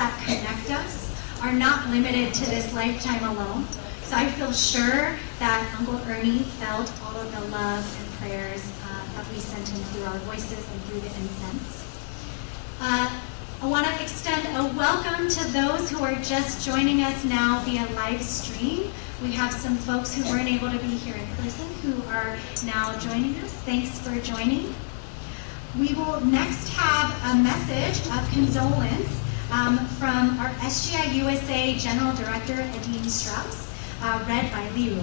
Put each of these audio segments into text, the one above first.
that connect us are not limited to this lifetime alone. So I feel sure that Uncle Ernie felt all of the love and prayers that we sent him through our voices and through the incense. I want to extend a welcome to those who are just joining us now via live stream. We have some folks who weren't able to be here in person who are now joining us. Thanks for joining. We will next have a message of condolence from our SGI-USA General Director, Adine Strauss, read by Leroy.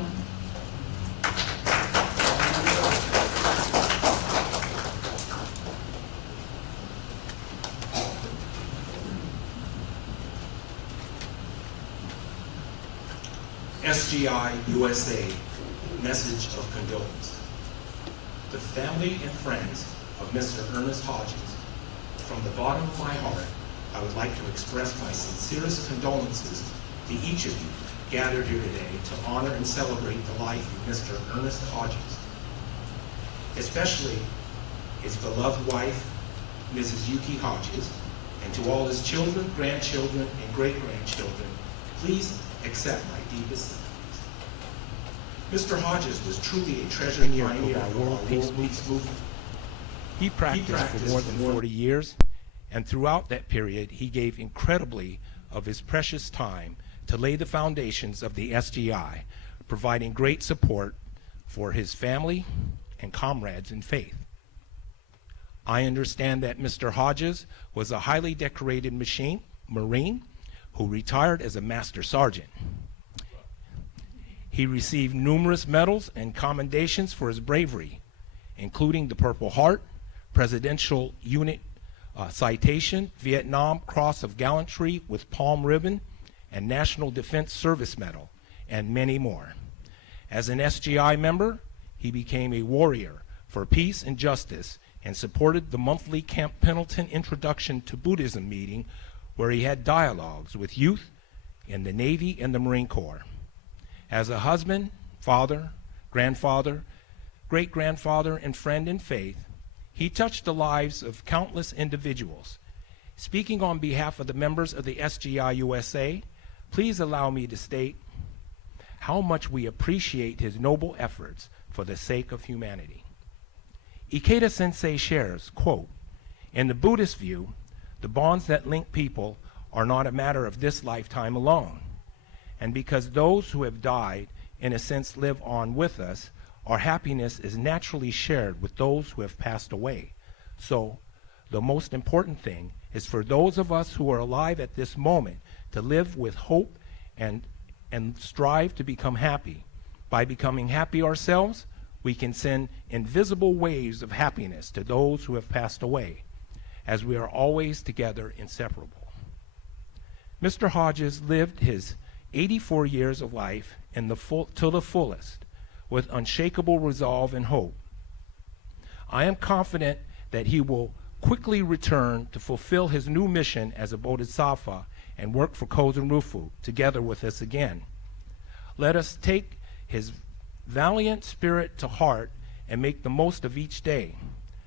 SGI-USA message of condolence. The family and friends of Mr. Ernest Hodges, from the bottom of my heart, I would like to express my sincerest condolences to each of you gathered here today to honor and celebrate the life of Mr. Ernest Hodges, especially his beloved wife, Mrs. Yuki Hodges, and to all his children, grandchildren, and great-grandchildren. Please accept my deepest sympathies. Mr. Hodges was truly a treasured pioneer of our world peace movement. He practiced for more than 40 years, and throughout that period, he gave incredibly of his precious time to lay the foundations of the SGI, providing great support for his family and comrades in faith. I understand that Mr. Hodges was a highly decorated Marine who retired as a Master Sergeant. He received numerous medals and commendations for his bravery, including the Purple Heart, Presidential Unit Citation, Vietnam Cross of Gallantry with Palm Ribbon, and National Defense Service Medal, and many more. As an SGI member, he became a warrior for peace and justice and supported the monthly Camp Pendleton Introduction to Buddhism meeting, where he had dialogues with youth in the Navy and the Marine Corps. As a husband, father, grandfather, great-grandfather, and friend in faith, he touched the lives of countless individuals. Speaking on behalf of the members of the SGI-USA, please allow me to state how much we appreciate his noble efforts for the sake of humanity. Ikeda Sensei shares, quote, "In the Buddhist view, the bonds that link people are not a matter of this lifetime alone. And because those who have died, in a sense, live on with us, our happiness is naturally shared with those who have passed away. So, the most important thing is for those of us who are alive at this moment to live with hope and strive to become happy. By becoming happy ourselves, we can send invisible waves of happiness to those who have passed away, as we are always together inseparable." Mr. Hodges lived his 84 years of life to the fullest, with unshakable resolve and hope. I am confident that he will quickly return to fulfill his new mission as a Bodhisattva and work for Kozen Rufu together with us again. Let us take his valiant spirit to heart and make the most of each day.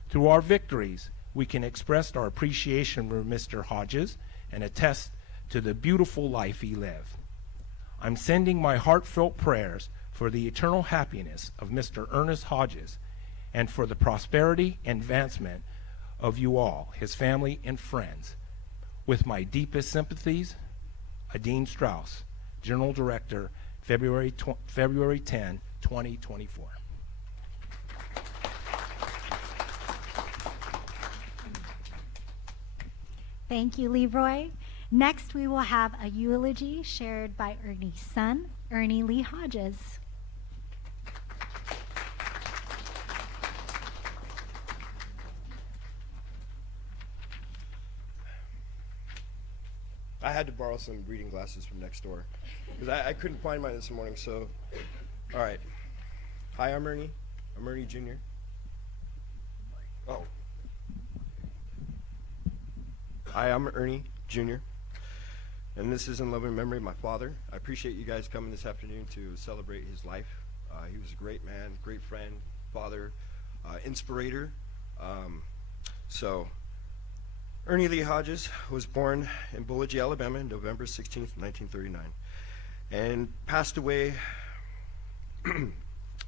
Through our victories, we can express our appreciation for Mr. Hodges and attest to the beautiful life he lived. I'm sending my heartfelt prayers for the eternal happiness of Mr. Ernest Hodges and for the prosperity and advancement of you all, his family and friends. With my deepest sympathies, Adine Strauss, General Director, February 10, 2024. Thank you, Leroy. Next, we will have a eulogy shared by Ernie's son, Ernie Lee Hodges. I had to borrow some reading glasses from next door because I couldn't find mine this morning. So, all right. Hi, I'm Ernie. I'm Ernie Jr. Oh. Hi, I'm Ernie Jr. And this is in loving memory of my father. I appreciate you guys coming this afternoon to celebrate his life. He was a great man, great friend, father, inspirator. So, Ernie Lee Hodges was born in Bullitt, Alabama, November 16th, 1939, and passed away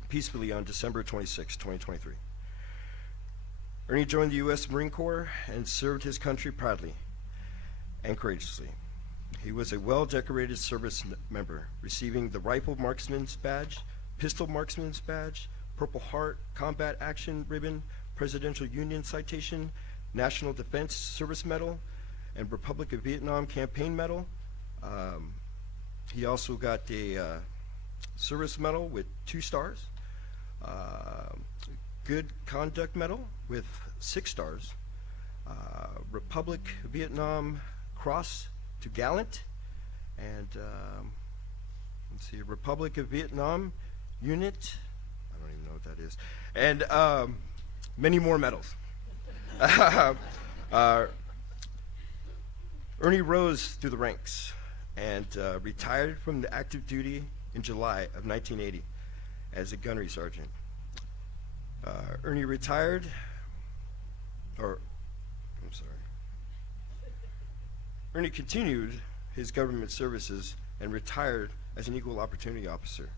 peacefully on December 26, 2023. Ernie joined the U.S. Marine Corps and served his country proudly and courageously. He was a well-decorated service member, receiving the Rifle Marksman's Badge, Pistol Marksman's Badge, Purple Heart, Combat Action Ribbon, Presidential Union Citation, National Defense Service Medal, and Republic of Vietnam Campaign Medal. He also got a Service Medal with 2 stars, Good Conduct Medal with 6 stars, Republic of Vietnam Cross to Gallant, and let's see, Republic of Vietnam Unit, I don't even know what that is, and many more medals. Ernie rose through the ranks and retired from the active duty in July of 1980 as a gunnery sergeant. Ernie retired, Ernie continued his government services and retired as an equal opportunity officer,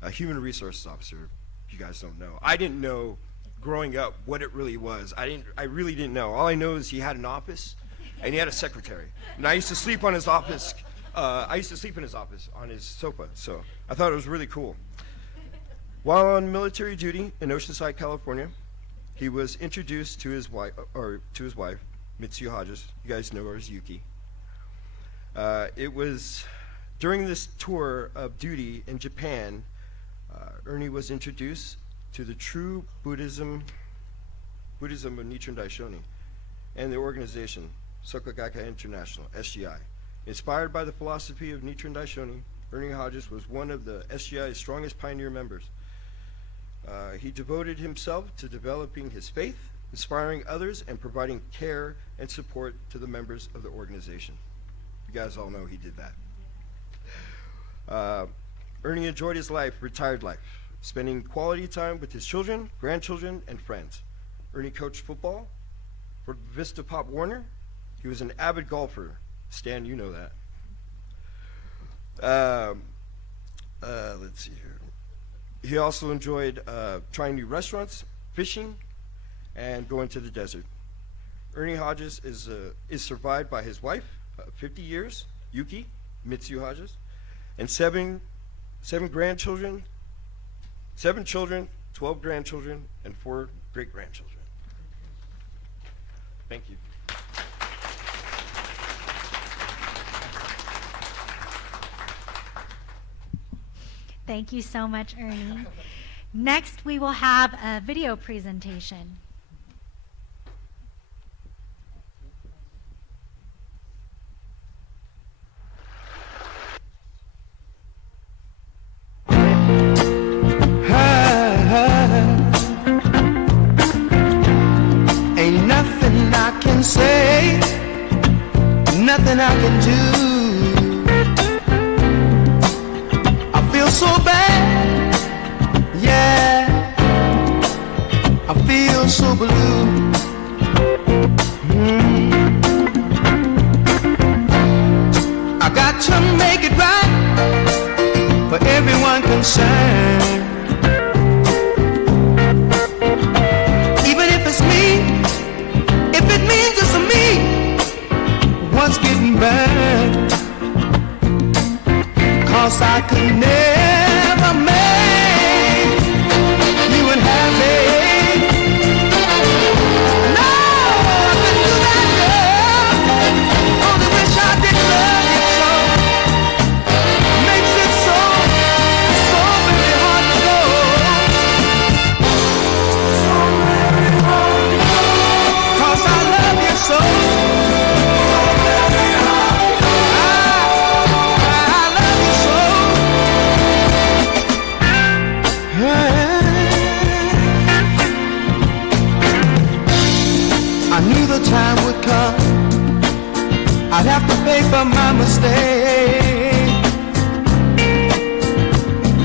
a human resources officer. You guys don't know. I didn't know growing up what it really was. I really didn't know. All I know is he had an office and he had a secretary. And I used to sleep on his office. I used to sleep in his office on his sofa. So I thought it was really cool. While on military duty in Oceanside, California, he was introduced to his wife, Mitsu Hodges. You guys know her as Yuki. It was during this tour of duty in Japan, Ernie was introduced to the true Buddhism of Nichiren Daishonin and the organization Soka Gakkai International, SGI. Inspired by the philosophy of Nichiren Daishonin, Ernie Hodges was one of the SGI's strongest pioneer members. He devoted himself to developing his faith, inspiring others, and providing care and support to the members of the organization. You guys all know he did that. Ernie enjoyed his life, retired life, spending quality time with his children, grandchildren, and friends. Ernie coached football for Vista Pop Warner. He was an avid golfer. Stan, you know that. Let's see here. He also enjoyed trying new restaurants, fishing, and going to the desert. Ernie Hodges is survived by his wife, 50 years, Yuki, Mitsu Hodges, and seven grandchildren, 7 children, 12 grandchildren, and 4 great-grandchildren. Thank you. Thank you so much, Ernie. Next, we will have a video presentation. Ain't nothing I can say, nothing I can do. I feel so bad, yeah, I feel so blue. I got to make it right for everyone concerned. Even if it's me, if it means it's me, what's getting burned? 'Cause I could never make you unhappy. No, I couldn't do that, girl. Only wish I didn't love you so. Makes it so very hard to go. So very hard to go. 'Cause I love you so. So very hard to go. I love you so. I knew the time would come, I'd have to pay for my mistake.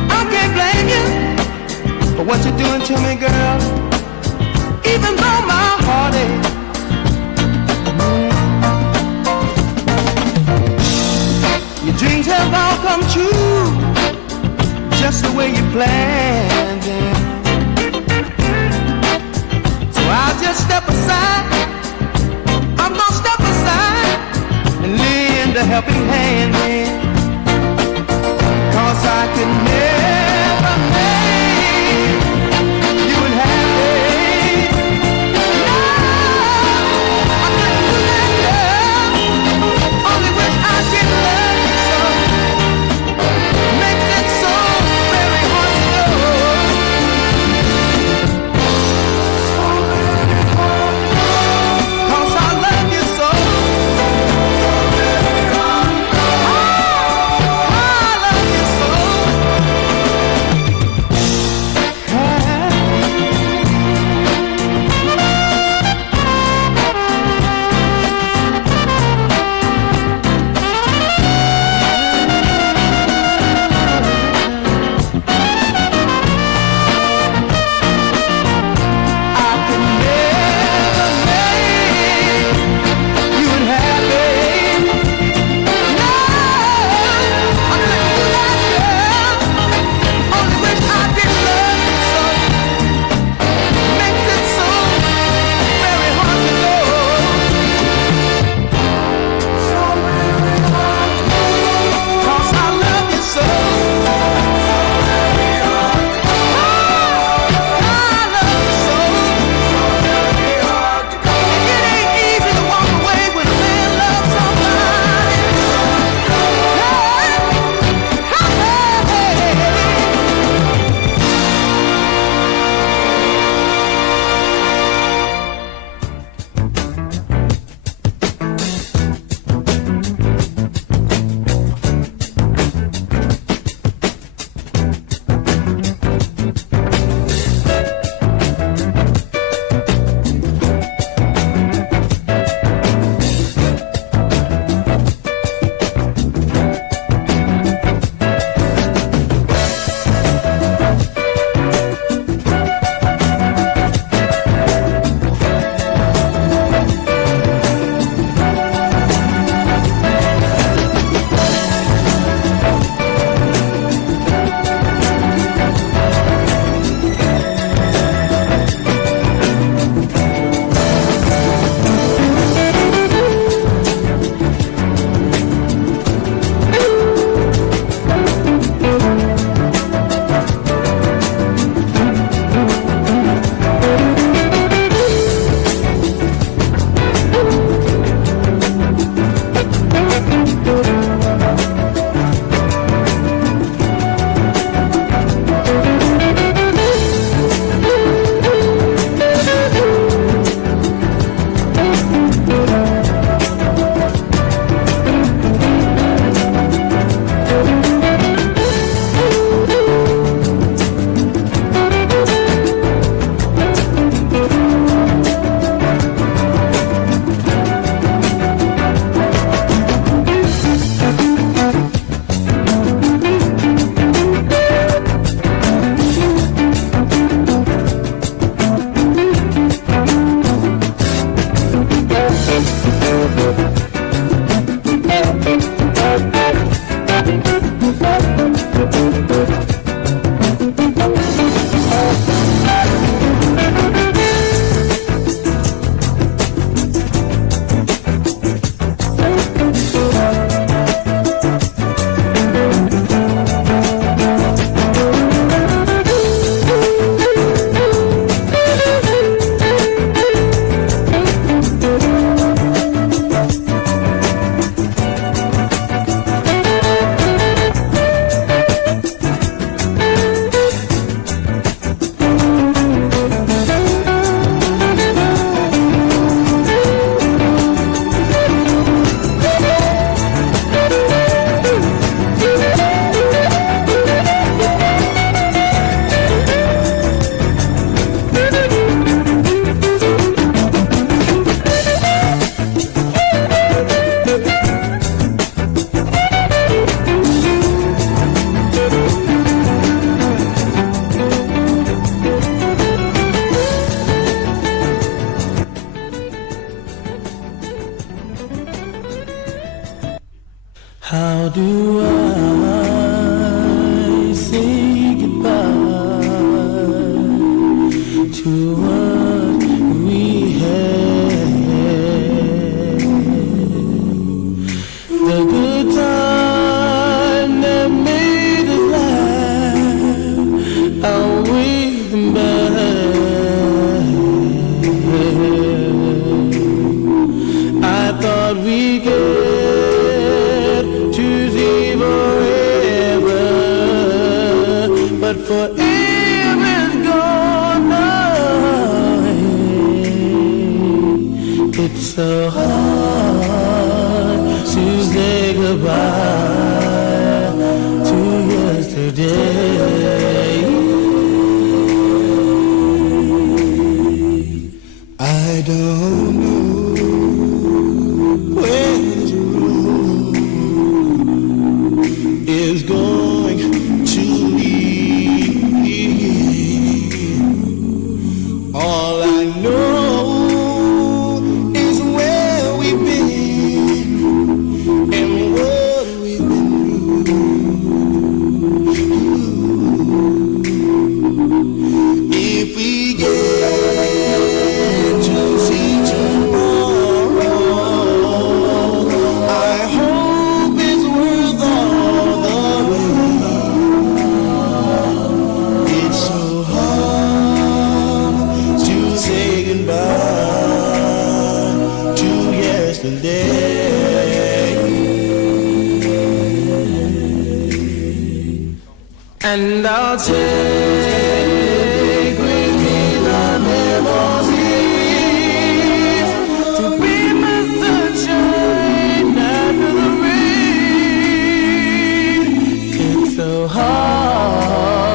I can't blame you for what you're doing to me, girl, even though my heart aches. come true just the way you planned it. So I'll just step aside. I'm gonna step aside and lend a helping hand then. 'Cause I can never make you happy. No, I couldn't do that, girl. Only wish I did love you so. Makes it so very hard to know. to what we had. The good time that made us laugh outweigh the bad. I thought we get to see forever, but forever's gone away. It's so hard to say goodbye to yesterday. I don't know where this road is going to lead. All I know is where we've been and what we've been through. If we get to see tomorrow, I hope it's worth all the wait. It's so hard to say goodbye to yesterday. And I'll take with me the memories to be my sunshine after the rain. It's so hard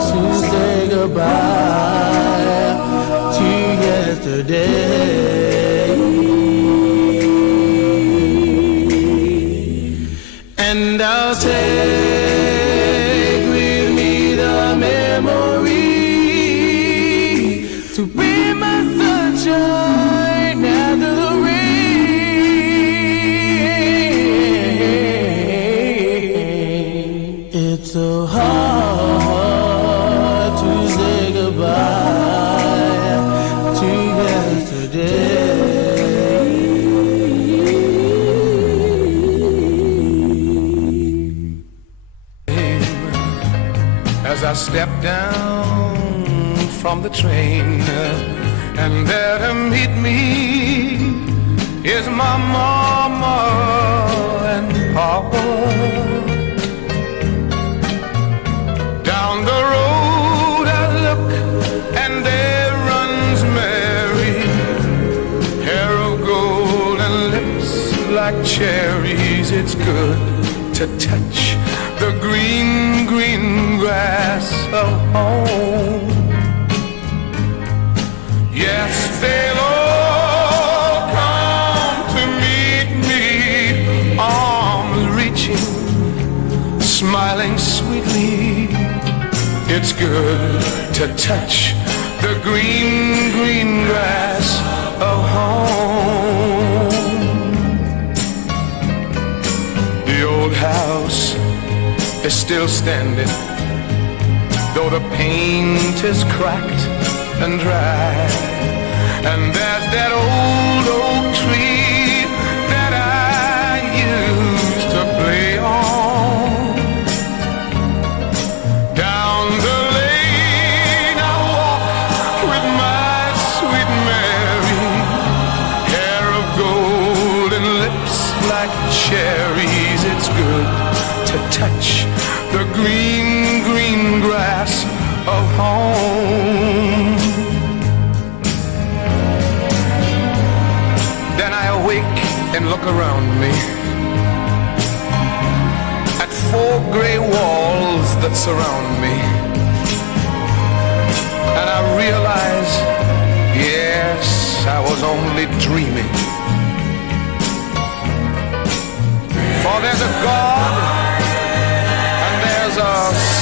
to say goodbye to yesterday. And I'll take with me the memory to be my sunshine after the rain. It's so hard to say goodbye to yesterday. As I step down from the train, and there to meet me is my mama and papa. Down the road I look, and there runs Mary, hair of gold and lips like cherries. It's good to touch the green, green grass of home. Yes, they'll all come to meet me, arms reaching, smiling sweetly. It's good to touch the green, green grass of home. The old house is still standing, though the paint is cracked and dry. And there's that old oak tree that I used to play on. Down the lane I walk with my sweet Mary, hair of gold and lips like cherries. It's good to touch the green, green grass of home. Then I awake and look around me at 4 gray walls that surround me, and I realize, yes, I was only dreaming. For there's a God, and there's a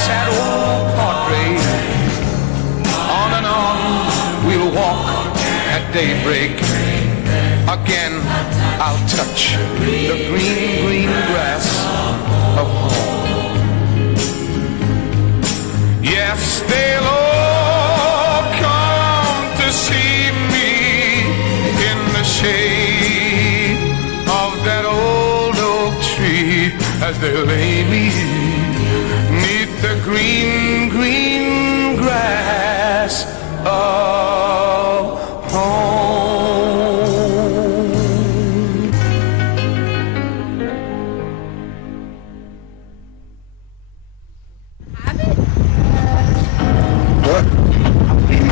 sad old portrait. On and on we'll walk at daybreak. Again I'll touch the green, green grass of home. Yes, they'll all come as they lay me neath the green, green grass of home. Have it? What?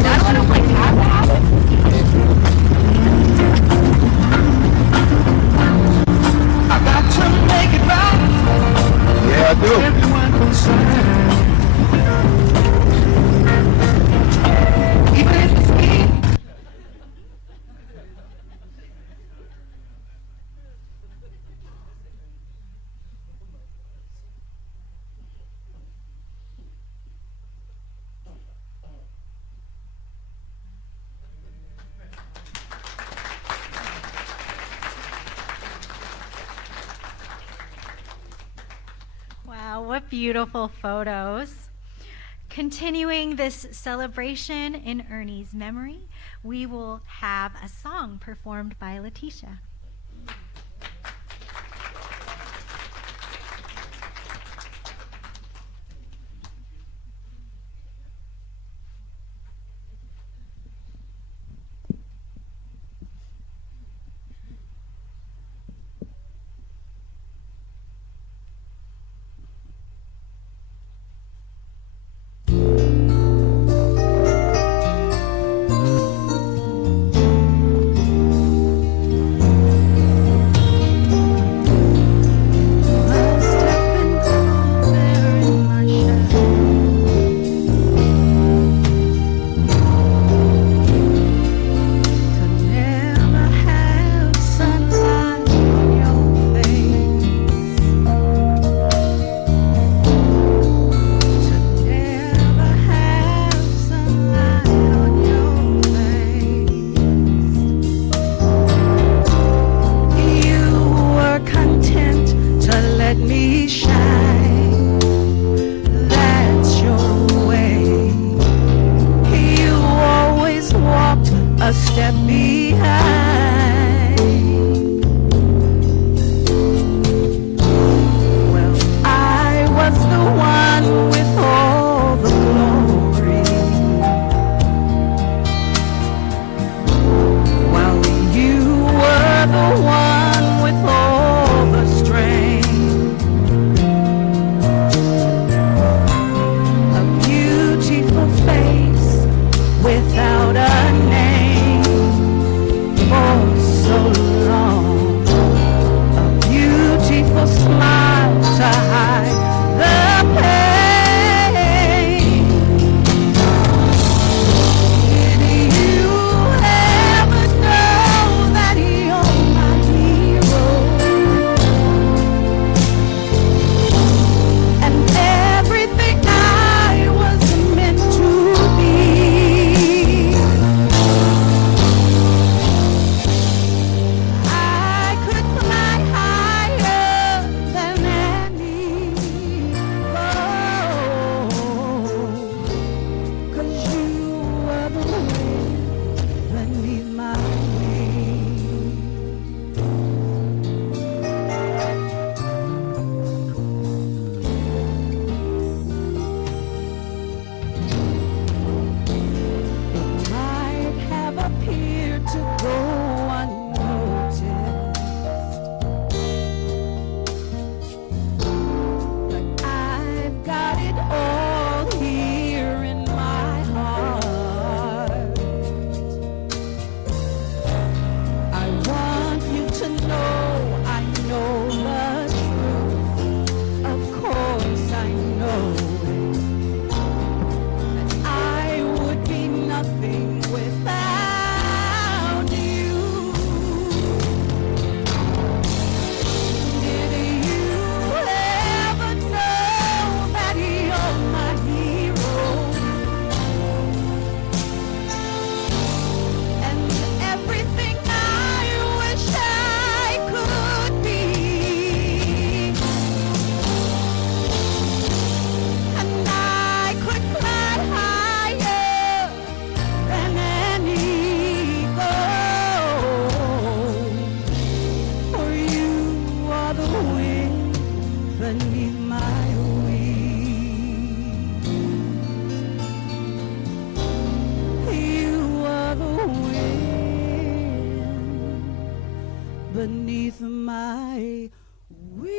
None of them like have it? I got to make it right. Yeah, I do. Everyone concerned. Even if it's me. Wow, what beautiful photos. Continuing this celebration in Ernie's memory, we will have a song performed by Letitia. A step behind. Well, I was the one with all the glory, while you were the one with all the strength. A beautiful face without a name for so long. beneath my wings.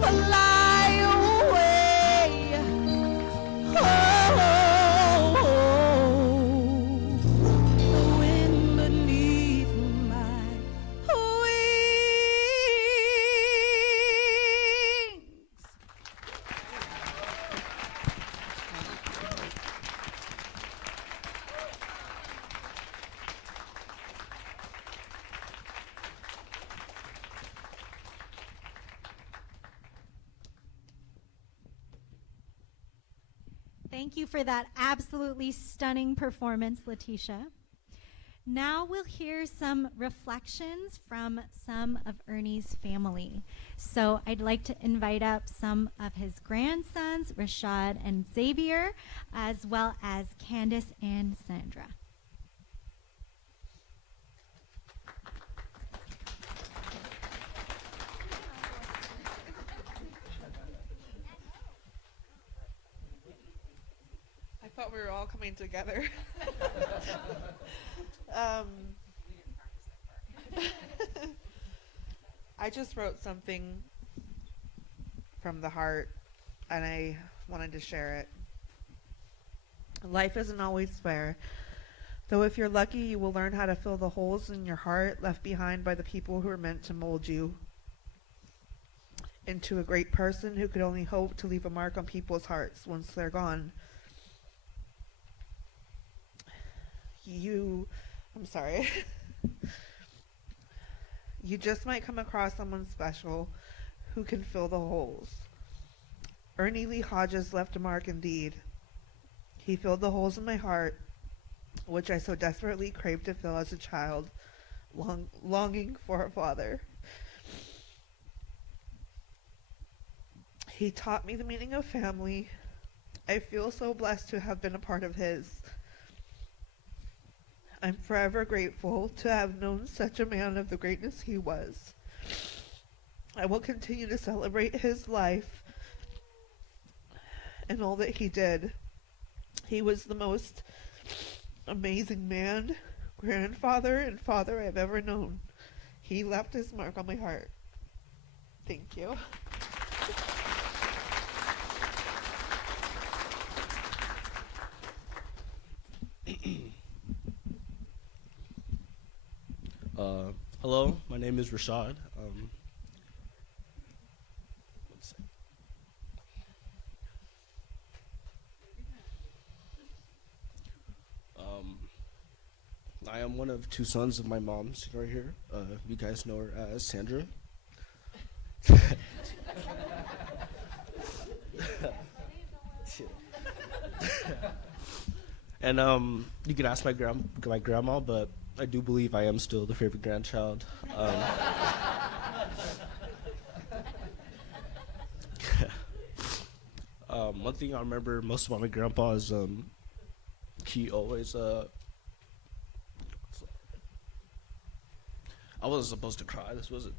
Fly away. Oh, the wind beneath my wings. Thank you for that absolutely stunning performance, Letitia. Now we'll hear some reflections from some of Ernie's family. So I'd like to invite up some of his grandsons, Rashad and Xavier, as well as Candace and Sandra. I thought we were all coming together. I just wrote something from the heart, and I wanted to share it. Life isn't always fair, though if you're lucky, you will learn how to fill the holes in your heart left behind by the people who are meant to mold you into a great person who could only hope to leave a mark on people's hearts once they're gone. I'm sorry. You just might come across someone special who can fill the holes. Ernie Lee Hodges left a mark indeed. He filled the holes in my heart, which I so desperately craved to fill as a child, longing for a father. He taught me the meaning of family. I feel so blessed to have been a part of his. I'm forever grateful to have known such a man of the greatness he was. I will continue to celebrate his life and all that he did. He was the most amazing man, grandfather, and father I've ever known. He left his mark on my heart. Thank you. Hello, my name is Rashad. I am one of two sons of my mom sitting right here. You guys know her as Sandra. And you could ask my grandma, but I do believe I am still the favorite grandchild. One thing I remember most about my grandpa is he always I wasn't supposed to cry. This wasn't.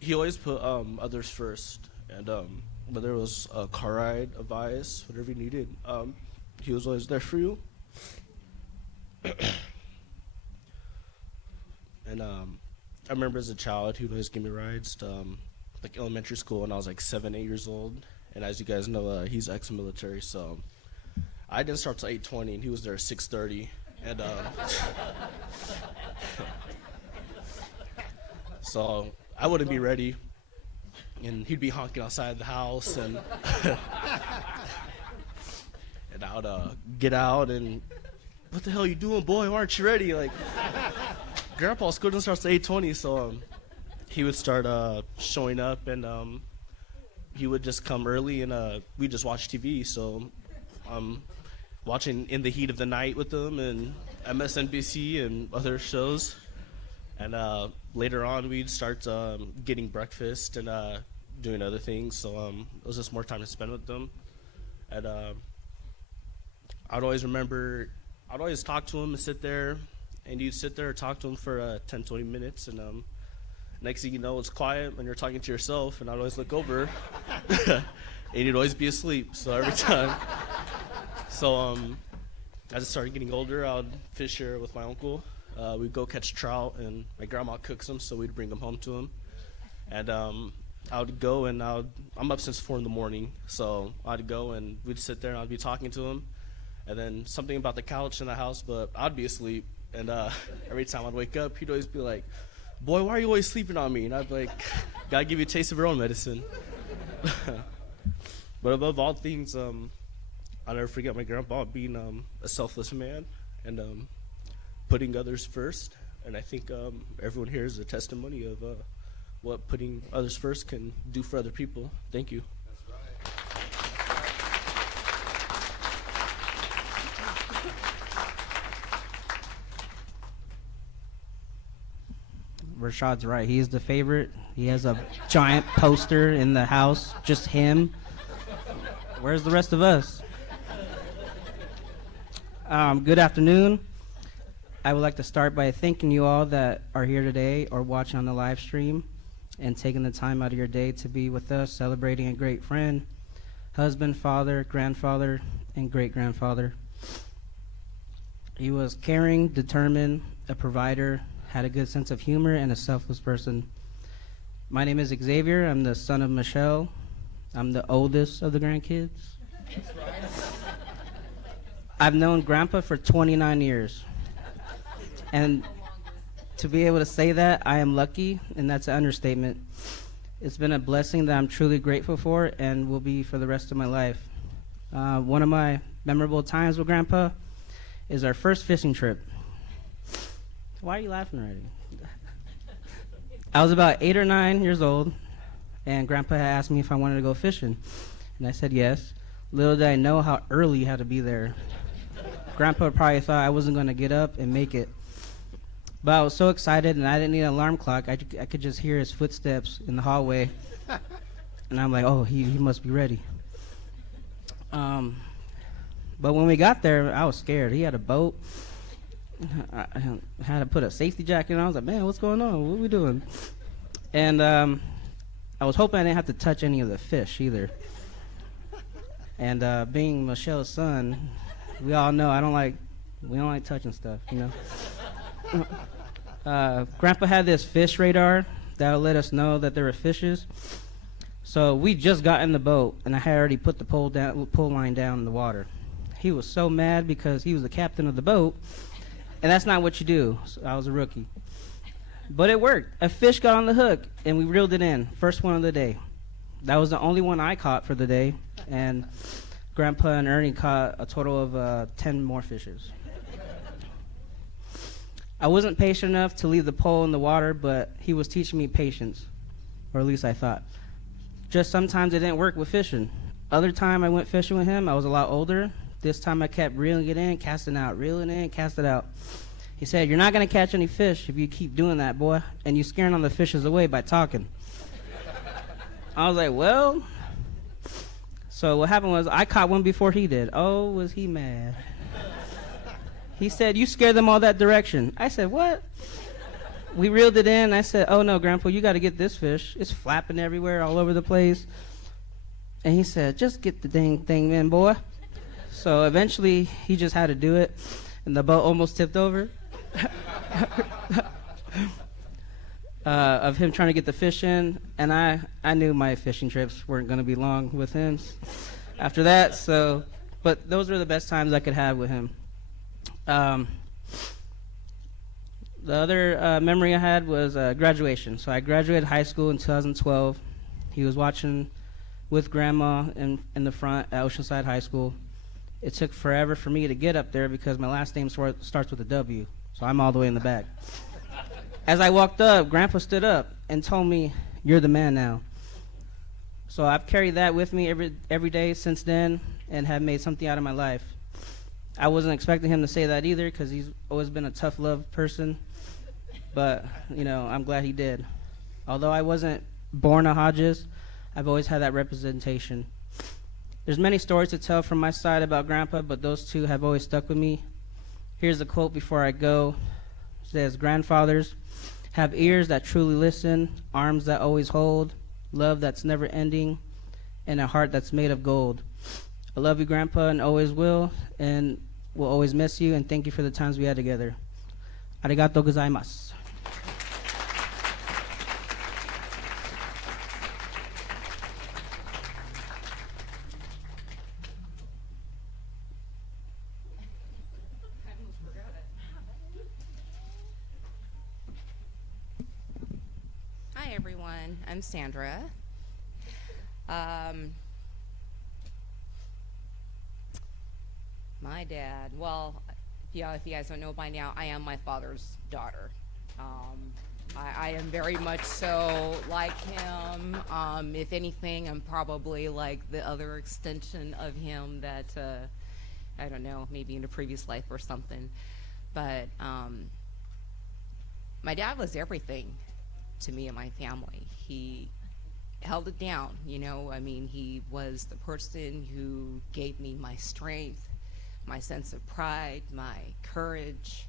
He always put others first, and whether it was a car ride, advice, whatever you needed, he was always there for you. And I remember as a child, he would always give me rides to like elementary school when I was like 7, 8 years old. And as you guys know, he's ex-military, so I didn't start till 8:20, and he was there at 6:30. And so I wouldn't be ready, and he'd be honking outside the house, and and I would get out and, what the hell are you doing, boy? Why aren't you ready? Like, Grandpa's school doesn't start till 8:20, so he would start showing up, and he would just come early, and we just watch TV. So watching In the Heat of the Night with them and MSNBC and other shows. And later on, we'd start getting breakfast and doing other things. So it was just more time to spend with them. And I'd always talk to him and sit there. And you'd sit there and talk to him for 10, 20 minutes. And next thing you know, it's quiet when you're talking to yourself. And I'd always look over. and he'd always be asleep. So every time, I just started getting older. I would fish here with my uncle. We'd go catch trout, and my grandma cooks them, so we'd bring them home to him. And I would go, and I'm up since 4 in the morning, so I'd go, and we'd sit there, and I'd be talking to him. And then something about the couch in the house, but I'd be asleep. And every time I'd wake up, he'd always be like, "Boy, why are you always sleeping on me?" And I'd be like, "Gotta give you a taste of your own medicine." But above all things, I'll never forget my grandpa being a selfless man and putting others first. And I think everyone here is a testimony of what putting others first can do for other people. Thank you. Rashad's right. He's the favorite. He has a giant poster in the house, just him. Where's the rest of us? Good afternoon. I would like to start by thanking you all that are here today or watching on the live stream and taking the time out of your day to be with us, celebrating a great friend, husband, father, grandfather, and great-grandfather. He was caring, determined, a provider, had a good sense of humor, and a selfless person. My name is Xavier. I'm the son of Michelle. I'm the oldest of the grandkids. I've known Grandpa for 29 years. And to be able to say that, I am lucky, and that's an understatement. It's been a blessing that I'm truly grateful for and will be for the rest of my life. One of my memorable times with Grandpa is our first fishing trip. Why are you laughing already? I was about 8 or 9 years old, and Grandpa had asked me if I wanted to go fishing. And I said yes. Little did I know how early you had to be there. Grandpa probably thought I wasn't going to get up and make it. But I was so excited, and I didn't need an alarm clock. I could just hear his footsteps in the hallway. And I'm like, oh, he must be ready. But when we got there, I was scared. He had a boat. I had to put a safety jacket on. I was like, man, what's going on? What are we doing? And I was hoping I didn't have to touch any of the fish either. And being Michelle's son, we all know we don't like touching stuff, you know. Grandpa had this fish radar that would let us know that there were fishes. So we just got in the boat, and I had already put the pole line down in the water. He was so mad because he was the captain of the boat. And that's not what you do. So I was a rookie. But it worked. A fish got on the hook, and we reeled it in. First one of the day. That was the only one I caught for the day. And Grandpa and Ernie caught a total of 10 more fishes. I wasn't patient enough to leave the pole in the water, but he was teaching me patience. Or at least I thought. Just sometimes it didn't work with fishing. Other time I went fishing with him, I was a lot older. This time I kept reeling it in, casting out, reeling it in, cast it out. He said, "You're not going to catch any fish if you keep doing that, boy, and you're scaring all the fishes away by talking." I was like, well. So what happened was I caught one before he did. Oh, was he mad. He said, "You scared them all that direction." I said, "What?" We reeled it in. I said, "Oh, no, Grandpa, you got to get this fish. It's flapping everywhere, all over the place." And he said, "Just get the dang thing in, boy." So eventually, he just had to do it, and the boat almost tipped over of him trying to get the fish in. And I knew my fishing trips weren't going to be long with him after that. So, but those were the best times I could have with him. The other memory I had was graduation. So I graduated high school in 2012. He was watching with Grandma in the front at Oceanside High School. It took forever for me to get up there because my last name starts with a W, so I'm all the way in the back. As I walked up, Grandpa stood up and told me, "You're the man now." So I've carried that with me every day since then and have made something out of my life. I wasn't expecting him to say that either because he's always been a tough love person, but, you know, I'm glad he did. Although I wasn't born a Hodges, I've always had that representation. There's many stories to tell from my side about Grandpa, but those two have always stuck with me. Here's a quote before I go. It says, "Grandfathers have ears that truly listen, arms that always hold, love that's never ending, and a heart that's made of gold. I love you, Grandpa, and always will, and will always miss you, and thank you for the times we had together. Arigato gozaimasu. Hi, everyone. I'm Sandra. My dad, well, yeah, if you guys don't know by now, I am my father's daughter. I am very much so like him. If anything, I'm probably like the other extension of him that, I don't know, maybe in a previous life or something. But my dad was everything to me and my family. He held it down, you know. I mean, he was the person who gave me my strength, my sense of pride, my courage,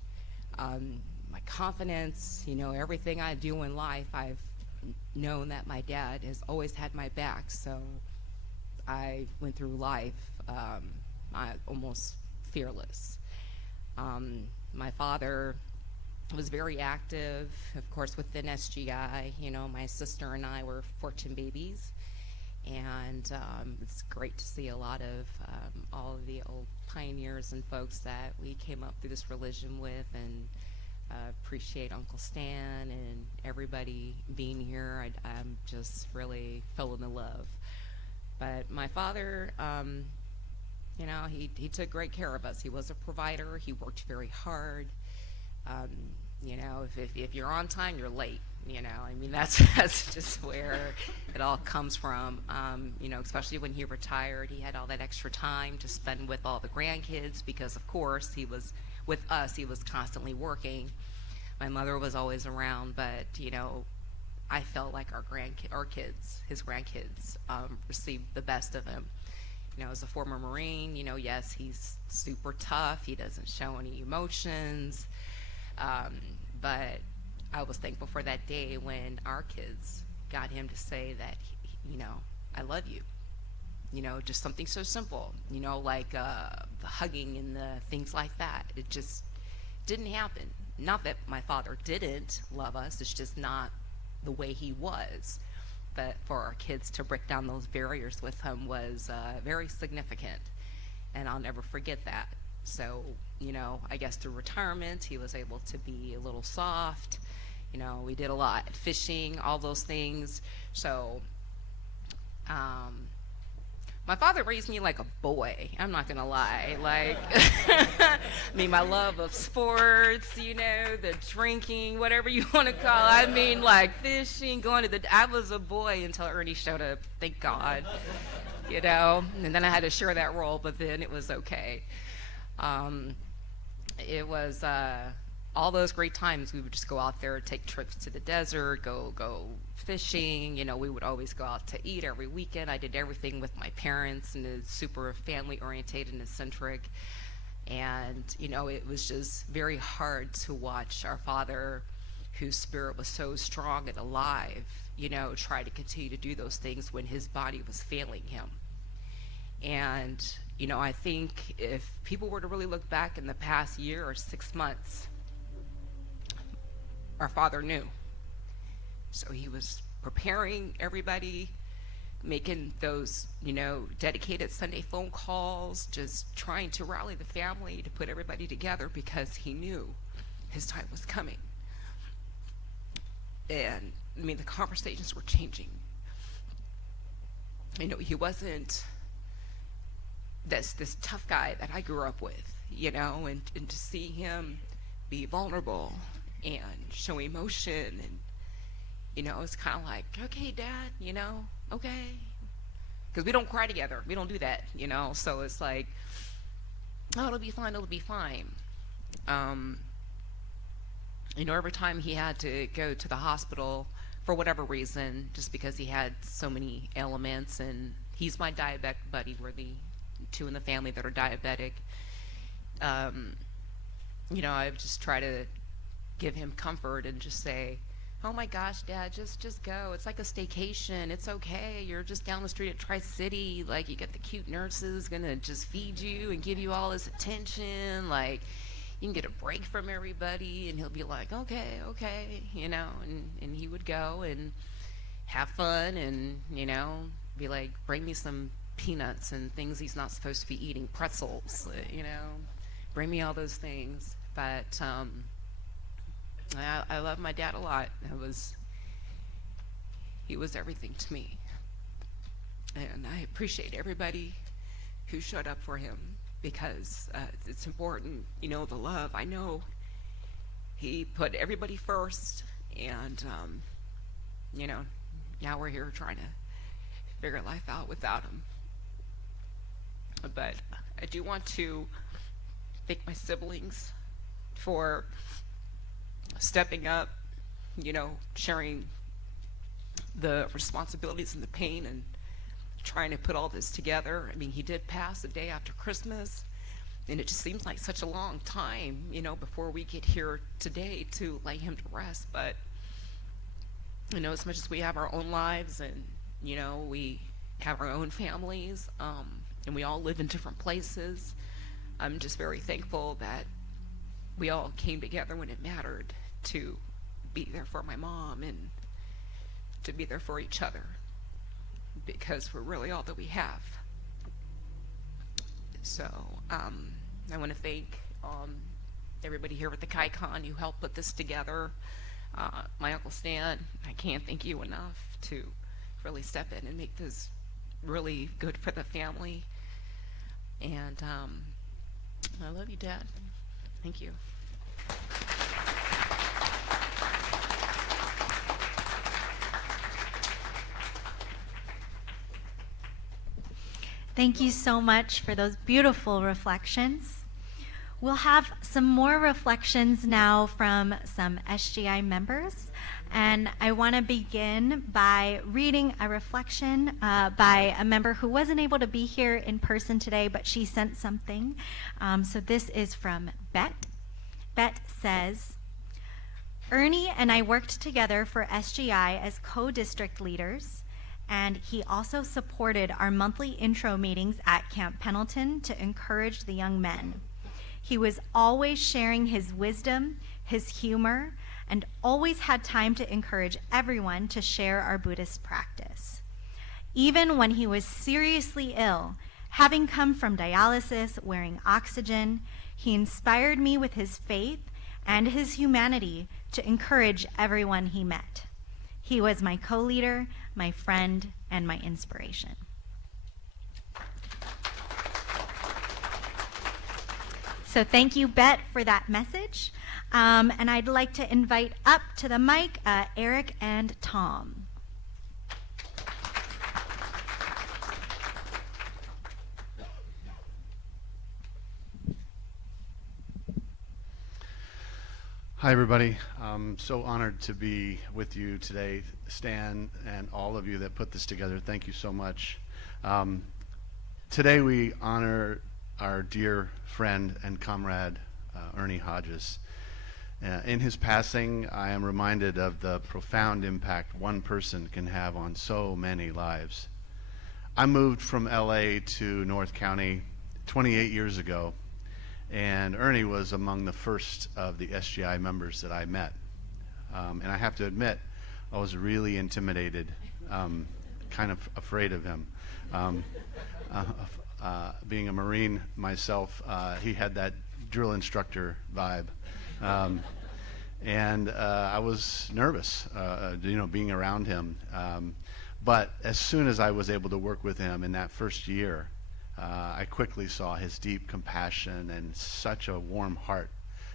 my confidence. You know, everything I do in life, I've known that my dad has always had my back. So I went through life almost fearless. My father was very active, of course, within SGI. You know, my sister and I were fortune babies, and it's great to see a lot of all of the old pioneers and folks that we came up through this religion with, and appreciate Uncle Stan and everybody being here. I'm just really fell in love. But my father, you know, he took great care of us. He was a provider. He worked very hard. You know, if you're on time, you're late. You know, I mean, that's just where it all comes from. You know, especially when he retired, he had all that extra time to spend with all the grandkids because, of course, he was with us. He was constantly working. My mother was always around, but you know, I felt like his grandkids, received the best of him. You know, as a former Marine, you know, yes, he's super tough. He doesn't show any emotions. But I was thankful for that day when our kids got him to say that, you know, I love you. You know, just something so simple, you know, like the hugging and the things like that. It just didn't happen. Not that my father didn't love us, it's just not the way he was. But for our kids to break down those barriers with him was very significant, and I'll never forget that. So, you know, I guess through retirement, he was able to be a little soft. You know, we did a lot, fishing, all those things. So, my father raised me like a boy. I'm not gonna lie. Like, I mean, my love of sports, you know, the drinking, whatever you want to call it. I mean, like fishing, I was a boy until Ernie showed up. Thank God, you know. And then I had to share that role, but then it was okay. It was all those great times. We would just go out there, take trips to the desert, go fishing. You know, we would always go out to eat every weekend. I did everything with my parents, and it's super family oriented and eccentric. And you know, it was just very hard to watch our father, whose spirit was so strong and alive, you know, try to continue to do those things when his body was failing him. And you know, I think if people were to really look back in the past year or 6 months, our father knew. So he was preparing everybody, making those, you know, dedicated Sunday phone calls, just trying to rally the family to put everybody together because he knew his time was coming. And I mean, the conversations were changing. You know, he wasn't this tough guy that I grew up with, you know, and to see him be vulnerable and show emotion, and you know, it's kind of like, okay, Dad, you know, okay, because we don't cry together, we don't do that, you know. So it's like, oh, it'll be fine. You know, every time he had to go to the hospital for whatever reason, just because he had so many ailments, and he's my diabetic buddy, we're the two in the family that are diabetic. You know, I would just try to give him comfort and just say, "Oh my gosh, Dad, just go. It's like a staycation. It's okay. You're just down the street at Tri-City. Like, you got the cute nurses gonna just feed you and give you all this attention. Like, you can get a break from everybody." And he'll be like, "Okay, okay," you know, and he would go and have fun and, you know, be like, "Bring me some peanuts and things he's not supposed to be eating, pretzels, you know, bring me all those things." But I love my dad a lot. He was everything to me. And I appreciate everybody who showed up for him, because it's important, you know, the love. I know he put everybody first, and, you know, now we're here trying to figure life out without him. But I do want to thank my siblings for stepping up, you know, sharing the responsibilities and the pain and trying to put all this together. I mean, he did pass the day after Christmas, and it just seems like such a long time, you know, before we get here today to lay him to rest. But, you know, as much as we have our own lives and, you know, we have our own families, and we all live in different places, I'm just very thankful that we all came together when it mattered to be there for my mom and to be there for each other, because we're really all that we have. So I want to thank everybody here at the KaiCon who helped put this together. My Uncle Stan, I can't thank you enough to really step in and make this really good for the family. And I love you, Dad. Thank you. Thank you so much for those beautiful reflections. We'll have some more reflections now from some SGI members. And I want to begin by reading a reflection by a member who wasn't able to be here in person today, but she sent something. So this is from Bet. Bet says, "Ernie and I worked together for SGI as co-district leaders, and he also supported our monthly intro meetings at Camp Pendleton to encourage the young men. He was always sharing his wisdom, his humor, and always had time to encourage everyone to share our Buddhist practice. Even when he was seriously ill, having come from dialysis, wearing oxygen, he inspired me with his faith and his humanity to encourage everyone he met. He was my co-leader, my friend, and my inspiration." So thank you, Bet, for that message. And I'd like to invite up to the mic Eric and Tom. Hi, everybody. I'm so honored to be with you today, Stan, and all of you that put this together. Thank you so much. Today we honor our dear friend and comrade, Ernie Hodges. In his passing, I am reminded of the profound impact one person can have on so many lives. I moved from LA to North County 28 years ago, and Ernie was among the first of the SGI members that I met. And I have to admit, I was really intimidated, kind of afraid of him. Being a Marine myself, he had that drill instructor vibe. And I was nervous, being around him. But as soon as I was able to work with him in that first year, I quickly saw his deep compassion and such a warm heart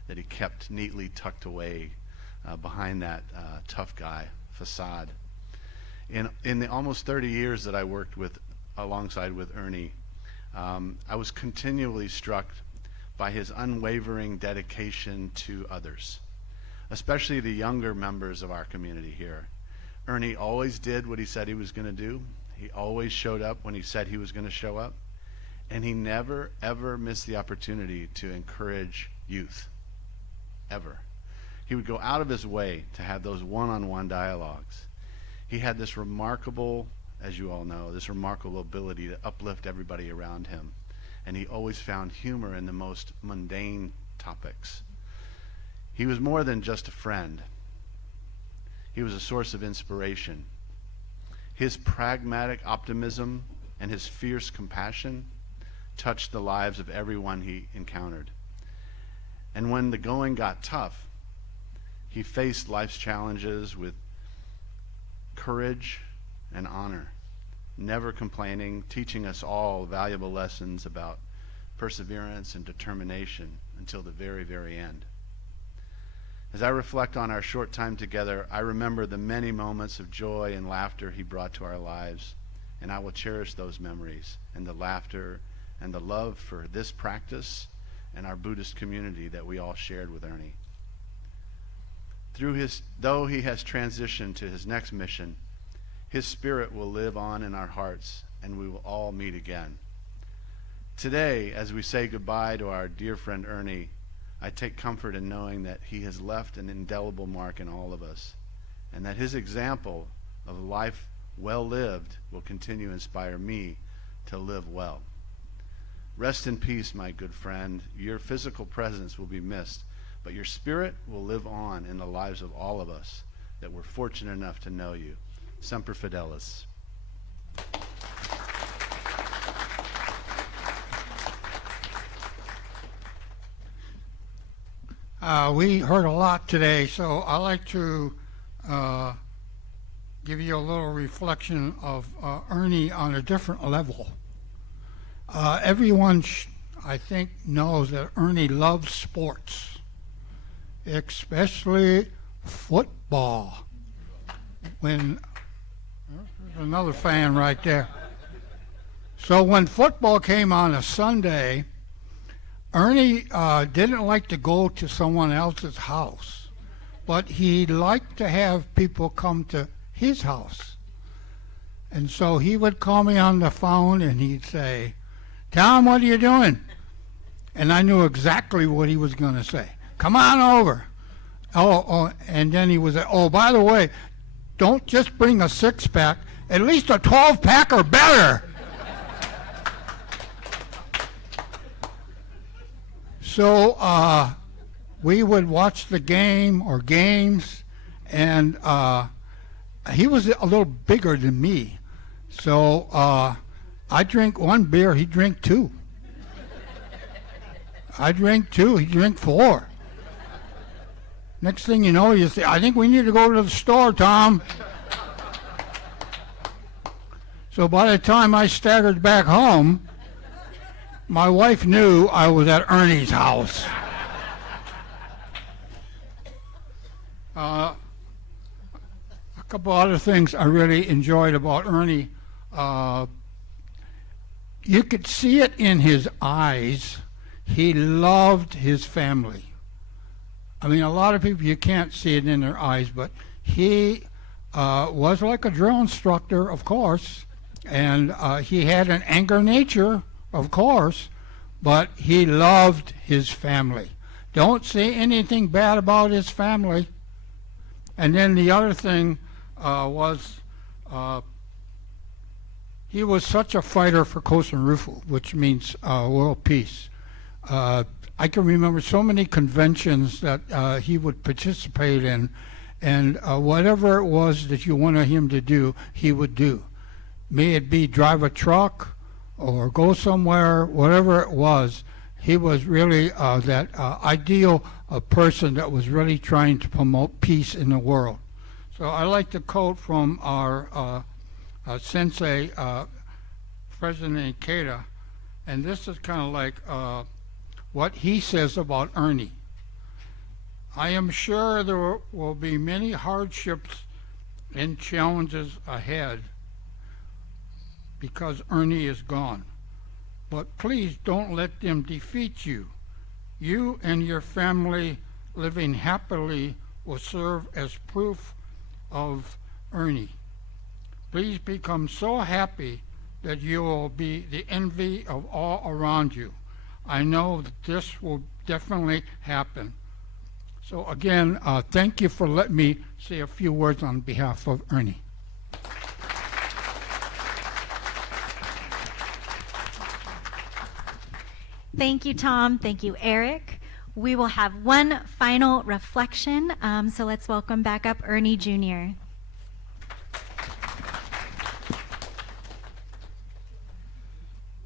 that he kept neatly tucked away behind that tough guy facade. In the almost 30 years that I worked alongside with Ernie, I was continually struck by his unwavering dedication to others, especially the younger members of our community here. Ernie always did what he said he was going to do. He always showed up when he said he was going to show up. And he never, ever missed the opportunity to encourage youth, ever. He would go out of his way to have those one-on-one dialogues. He had this remarkable, as you all know, this remarkable ability to uplift everybody around him. And he always found humor in the most mundane topics. He was more than just a friend. He was a source of inspiration. His pragmatic optimism and his fierce compassion touched the lives of everyone he encountered. And when the going got tough, he faced life's challenges with courage and honor, never complaining, teaching us all valuable lessons about perseverance and determination until the very, very end. As I reflect on our short time together, I remember the many moments of joy and laughter he brought to our lives, and I will cherish those memories and the laughter and the love for this practice and our Buddhist community that we all shared with Ernie. Though he has transitioned to his next mission, his spirit will live on in our hearts, and we will all meet again. Today, as we say goodbye to our dear friend Ernie, I take comfort in knowing that he has left an indelible mark in all of us, and that his example of life well lived will continue to inspire me to live well. Rest in peace, my good friend. Your physical presence will be missed, but your spirit will live on in the lives of all of us that were fortunate enough to know you. Semper Fidelis. We heard a lot today, so I like to give you a little reflection of Ernie on a different level. Everyone, I think, knows that Ernie loves sports, especially football. When there's another fan right there. So when football came on a Sunday, Ernie didn't like to go to someone else's house, but he liked to have people come to his house. And so he would call me on the phone and he'd say, "Tom, what are you doing?" And I knew exactly what he was going to say. "Come on over." Oh, and then he would say, "Oh, by the way, don't just bring a six-pack, at least a 12-pack or better." So we would watch the game or games, and he was a little bigger than me. So I drink one beer, he drink two. I drink two, he drink four. Next thing you know, you say, "I think we need to go to the store, Tom." So by the time I staggered back home, my wife knew I was at Ernie's house. A couple other things I really enjoyed about Ernie. You could see it in his eyes. He loved his family. I mean, a lot of people, you can't see it in their eyes, but he was like a drill instructor, of course, and he had an anger nature, of course, but he loved his family. Don't say anything bad about his family. And then the other thing was he was such a fighter for Kosen Rufu, which means world peace. I can remember so many conventions that he would participate in, and whatever it was that you wanted him to do, he would do. May it be drive a truck or go somewhere, whatever it was, he was really that ideal person that was really trying to promote peace in the world. So I like to quote from our sensei, President Ikeda, and this is kind of like what he says about Ernie. "I am sure there will be many hardships and challenges ahead because Ernie is gone. But please don't let them defeat you. You and your family living happily will serve as proof of Ernie. Please become so happy that you will be the envy of all around you. I know that this will definitely happen. So again, thank you for letting me say a few words on behalf of Ernie. Thank you, Tom. Thank you, Eric. We will have one final reflection. So let's welcome back up Ernie Jr.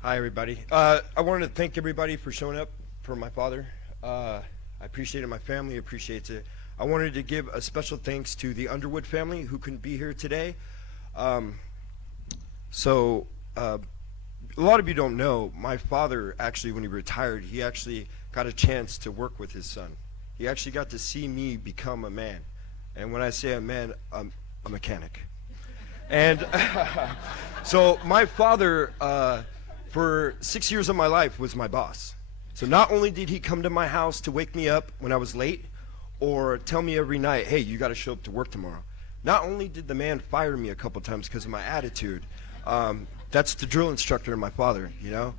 Hi, everybody. I wanted to thank everybody for showing up for my father. I appreciate it. My family appreciates it. I wanted to give a special thanks to the Underwood family who couldn't be here today. A lot of you don't know, my father actually, when he retired, he actually got a chance to work with his son. He actually got to see me become a man. And when I say a man, I'm a mechanic. And so my father, for 6 years of my life, was my boss. So not only did he come to my house to wake me up when I was late or tell me every night, hey, you got to show up to work tomorrow. Not only did the man fire me a couple times because of my attitude, that's the drill instructor and my father, you know.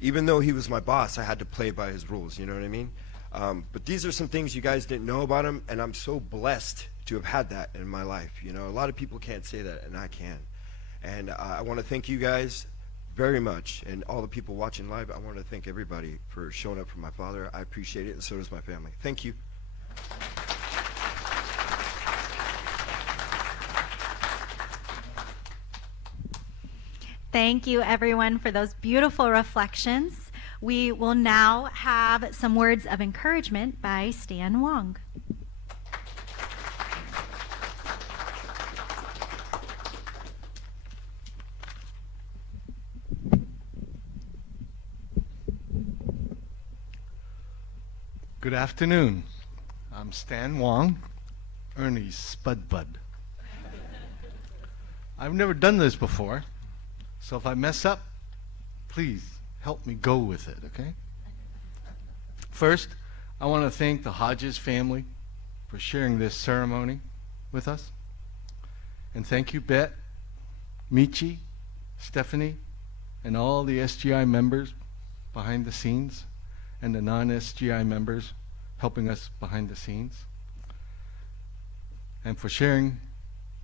Even though he was my boss, I had to play by his rules, you know what I mean? But these are some things you guys didn't know about him, and I'm so blessed to have had that in my life. You know, a lot of people can't say that, and I can. And I want to thank you guys very much, and all the people watching live. I want to thank everybody for showing up for my father. I appreciate it, and so does my family. Thank you. Thank you, everyone, for those beautiful reflections. We will now have some words of encouragement by Stan Wong. Good afternoon. I'm Stan Wong, Ernie's Spud Bud. I've never done this before, so if I mess up, please help me go with it, okay? First, I want to thank the Hodges family for sharing this ceremony with us. And thank you, Bet, Michi, Stephanie, and all the SGI members behind the scenes, and the non-SGI members helping us behind the scenes, and for sharing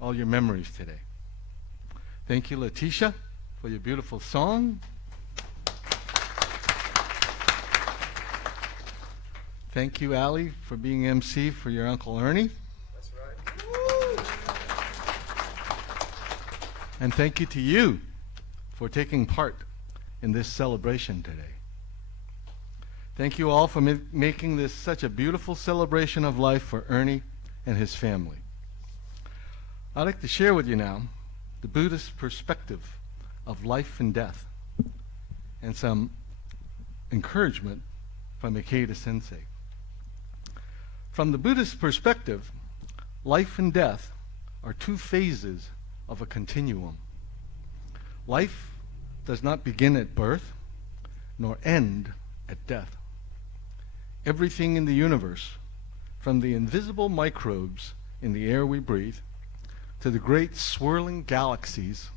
all your memories today. Thank you, Letitia, for your beautiful song. Thank you, Allie, for being MC for your Uncle Ernie. That's right. And thank you to you for taking part in this celebration today. Thank you all for making this such a beautiful celebration of life for Ernie and his family. I'd like to share with you now the Buddhist perspective of life and death and some encouragement from Ikeda Sensei. From the Buddhist perspective, life and death are two phases of a continuum. Life does not begin at birth nor end at death. Everything in the universe, from the invisible microbes in the air we breathe to the great swirling galaxies,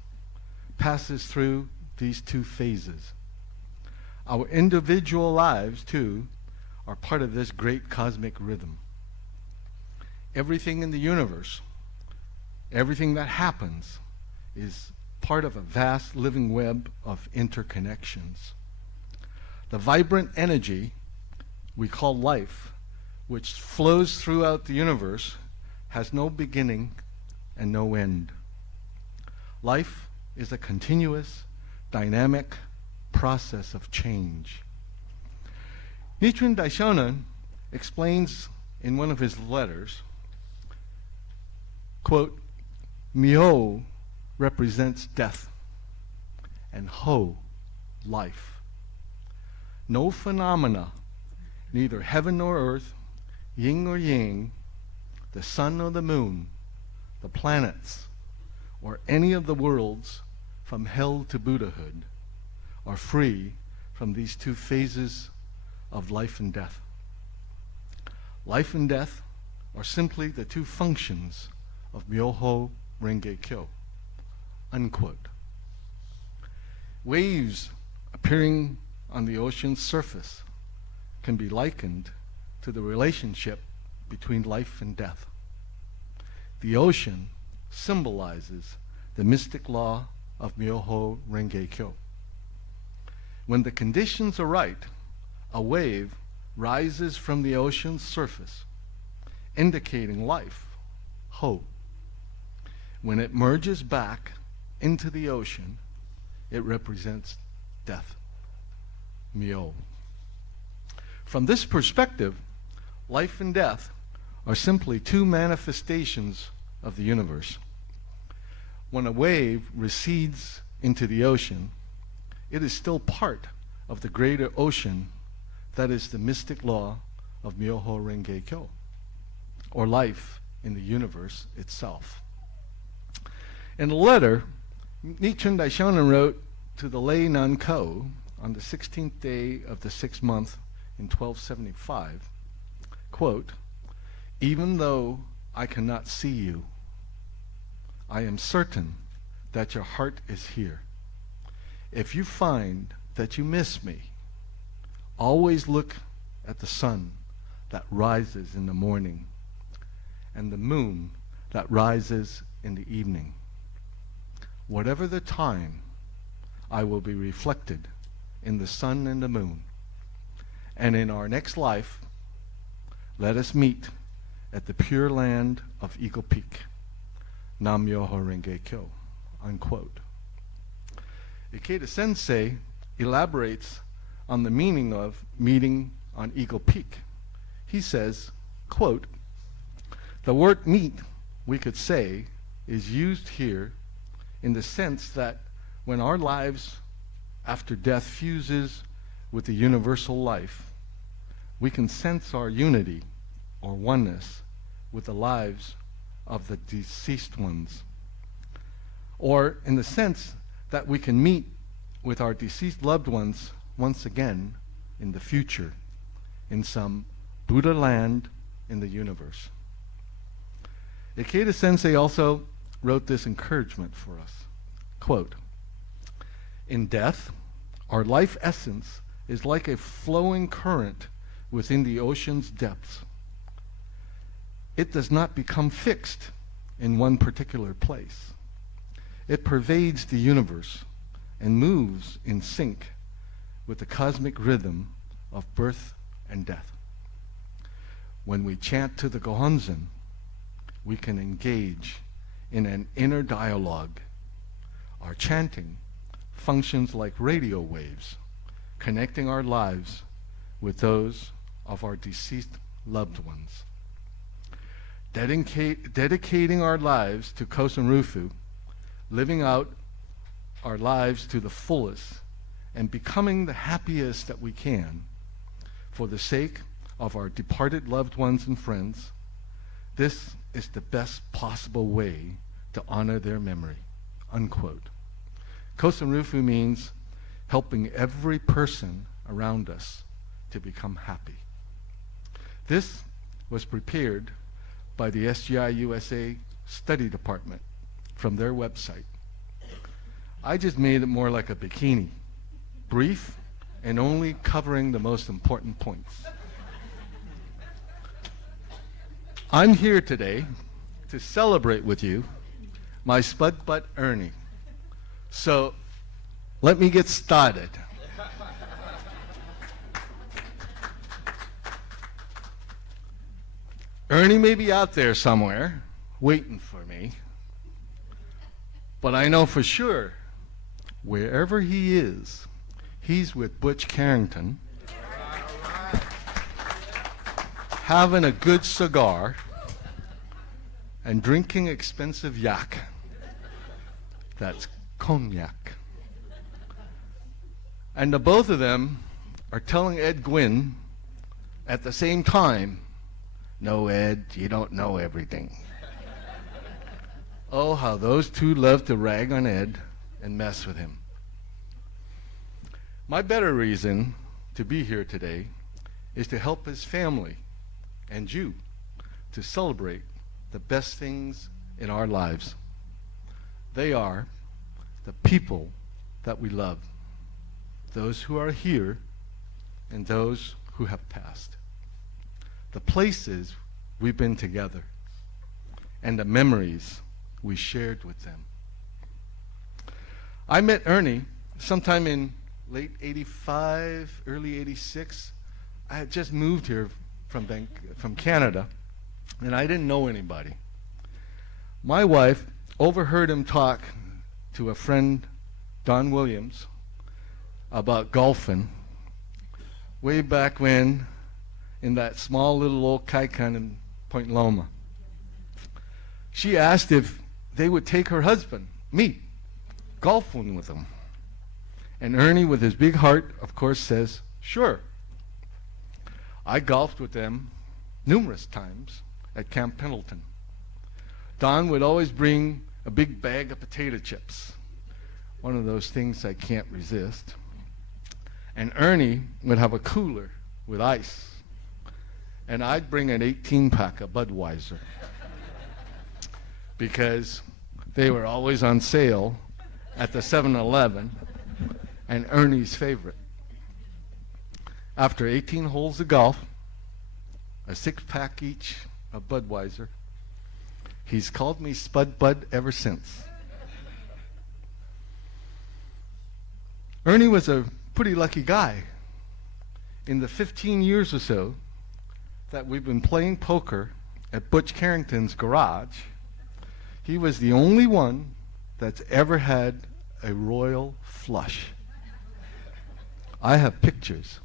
passes through these two phases. Our individual lives, too, are part of this great cosmic rhythm. Everything in the universe, everything that happens, is part of a vast living web of interconnections. The vibrant energy we call life, which flows throughout the universe, has no beginning and no end. Life is a continuous, dynamic process of change. Nichiren Daishonin explains in one of his letters, quote, Myo represents death, and Ho, life. No phenomena, neither heaven nor earth, yin or yang, the sun or the moon, the planets, or any of the worlds from hell to Buddhahood are free from these two phases of life and death. Life and death are simply the two functions of Myoho Renge Kyo, unquote. Waves appearing on the ocean's surface can be likened to the relationship between life and death. The ocean symbolizes the mystic law of Myoho Renge Kyo. When the conditions are right, a wave rises from the ocean's surface, indicating life, Ho. When it merges back into the ocean, it represents death, Myo. From this perspective, life and death are simply two manifestations of the universe. When a wave recedes into the ocean, it is still part of the greater ocean that is the mystic law of Myoho Renge Kyo, or life in the universe itself. In a letter, Nichiren Daishonin wrote to the lay nun Ko on the 16th day of the 6th month in 1275, quote, "Even though I cannot see you, I am certain that your heart is here. If you find that you miss me, always look at the sun that rises in the morning and the moon that rises in the evening. Whatever the time, I will be reflected in the sun and the moon. And in our next life, let us meet at the pure land of Eagle Peak. Nam Myoho Renge Kyo," unquote. Ikeda Sensei elaborates on the meaning of meeting on Eagle Peak. He says, quote, "The word meet, we could say, is used here in the sense that when our lives after death fuses with the universal life, we can sense our unity or oneness with the lives of the deceased ones. Or in the sense that we can meet with our deceased loved ones once again in the future, in some Buddha land in the universe." Ikeda Sensei also wrote this encouragement for us. Quote, "In death, our life essence is like a flowing current within the ocean's depths. It does not become fixed in one particular place. It pervades the universe and moves in sync with the cosmic rhythm of birth and death. When we chant to the Gohonzon, we can engage in an inner dialogue. Our chanting functions like radio waves, connecting our lives with those of our deceased loved ones. Dedicating our lives to Kosen Rufu, living out our lives to the fullest, and becoming the happiest that we can for the sake of our departed loved ones and friends, this is the best possible way to honor their memory," unquote. Kosen Rufu means helping every person around us to become happy. This was prepared by the SGI-USA study department from their website. I just made it more like a bikini, brief and only covering the most important points. I'm here today to celebrate with you my spud butt Ernie. So let me get started. Ernie may be out there somewhere waiting for me, but I know for sure wherever he is, he's with Butch Carrington, having a good cigar and drinking expensive yak. That's cognac. And the both of them are telling Ed Gwynn at the same time, "No, Ed, you don't know everything." Oh, how those two love to rag on Ed and mess with him. My better reason to be here today is to help his family and you to celebrate the best things in our lives. They are the people that we love, those who are here and those who have passed, the places we've been together and the memories we shared with them. I met Ernie sometime in late 85, early 86. I had just moved here from Canada, and I didn't know anybody. My wife overheard him talk to a friend, Don Williams, about golfing way back when in that small little old Kaikan in Point Loma. She asked if they would take her husband, me, golfing with them. And Ernie, with his big heart, of course, says, sure. I golfed with them numerous times at Camp Pendleton. Don would always bring a big bag of potato chips, one of those things I can't resist. And Ernie would have a cooler with ice, and I'd bring an 18-pack of Budweiser because they were always on sale at the 7-Eleven, and Ernie's favorite. After 18 holes of golf, a 6-pack each of Budweiser, he's called me Spud Bud ever since. Ernie was a pretty lucky guy. In the 15 years or so that we've been playing poker at Butch Carrington's garage, he was the only one that's ever had a royal flush. I have pictures.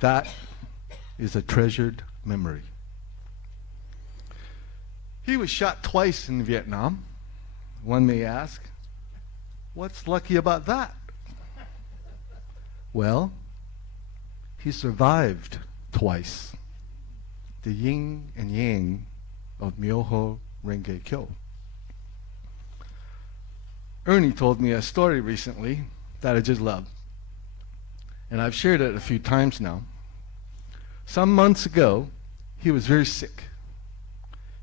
That is a treasured memory. He was shot twice in Vietnam. One may ask, what's lucky about that? Well, he survived twice. The yin and yang of Myoho Renge Kyo. Ernie told me a story recently that I just love, and I've shared it a few times now. Some months ago, he was very sick.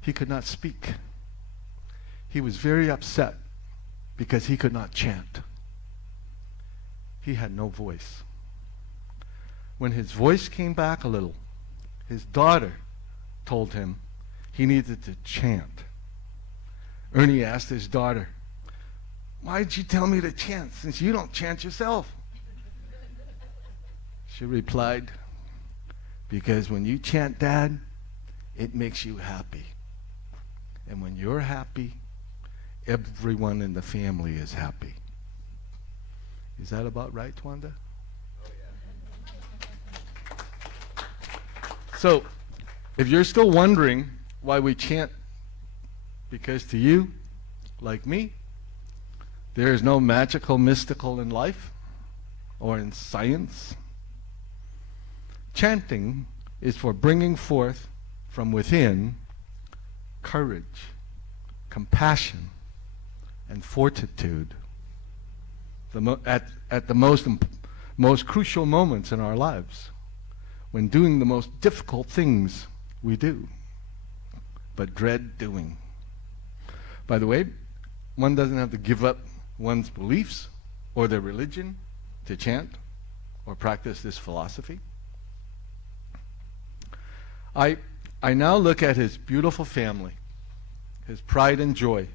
He could not speak. He was very upset because he could not chant. He had no voice. When his voice came back a little, his daughter told him he needed to chant. Ernie asked his daughter, "Why'd you tell me to chant since you don't chant yourself?" She replied, "Because when you chant, Dad, it makes you happy. And when you're happy, everyone in the family is happy." Is that about right, Twanda? Oh, yeah. So, if you're still wondering why we chant, because to you, like me, there is no magical, mystical in life or in science. Chanting is for bringing forth from within courage, compassion, and fortitude at the most crucial moments in our lives, when doing the most difficult things we do, but dread doing. By the way, one doesn't have to give up one's beliefs or their religion to chant or practice this philosophy. I now look at his beautiful family, his pride and joy.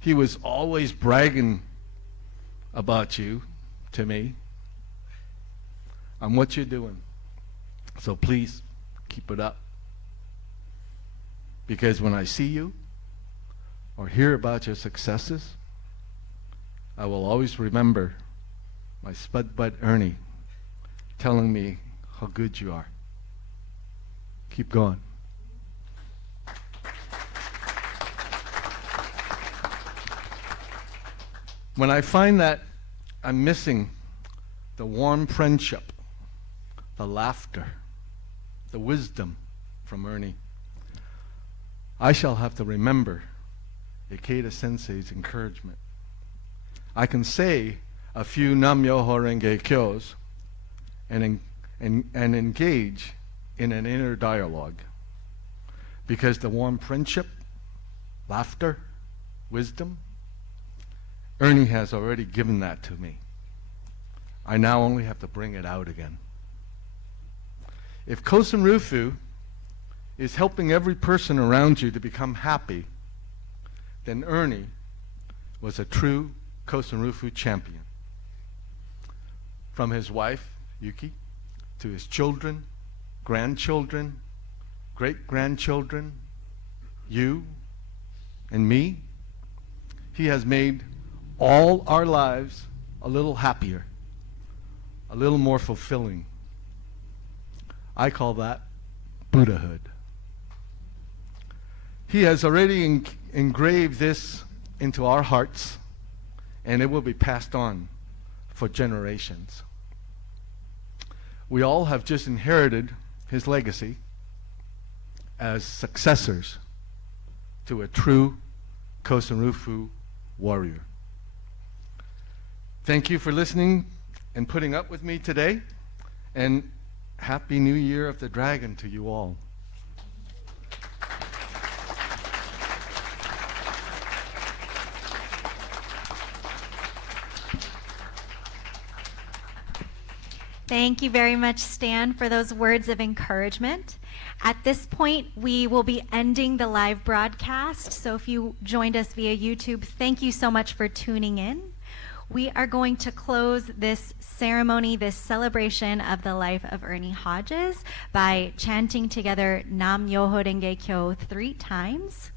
He was always bragging about you to me on what you're doing. So please keep it up. Because when I see you or hear about your successes, I will always remember my Spud Bud Ernie telling me how good you are. Keep going. When I find that I'm missing the warm friendship, the laughter, the wisdom from Ernie, I shall have to remember Ikeda Sensei's encouragement. I can say a few Nam-myoho Renge Kyos and engage in an inner dialogue, because the warm friendship, laughter, wisdom, Ernie has already given that to me. I now only have to bring it out again. If Kosen Rufu is helping every person around you to become happy, then Ernie was a true Kosan-Rufu champion. From his wife, Yuki, to his children, grandchildren, great-grandchildren, you and me, he has made all our lives a little happier, a little more fulfilling. I call that Buddhahood. He has already engraved this into our hearts, and it will be passed on for generations. We all have just inherited his legacy as successors to a true Kosan-Rufu warrior. Thank you for listening and putting up with me today, and Happy New Year of the Dragon to you all. Thank you very much, Stan, for those words of encouragement. At this point, we will be ending the live broadcast. So if you joined us via YouTube, thank you so much for tuning in. We are going to close this ceremony, this celebration of the life of Ernie Hodges by chanting together Nam Myoho Renge Kyo 3 times.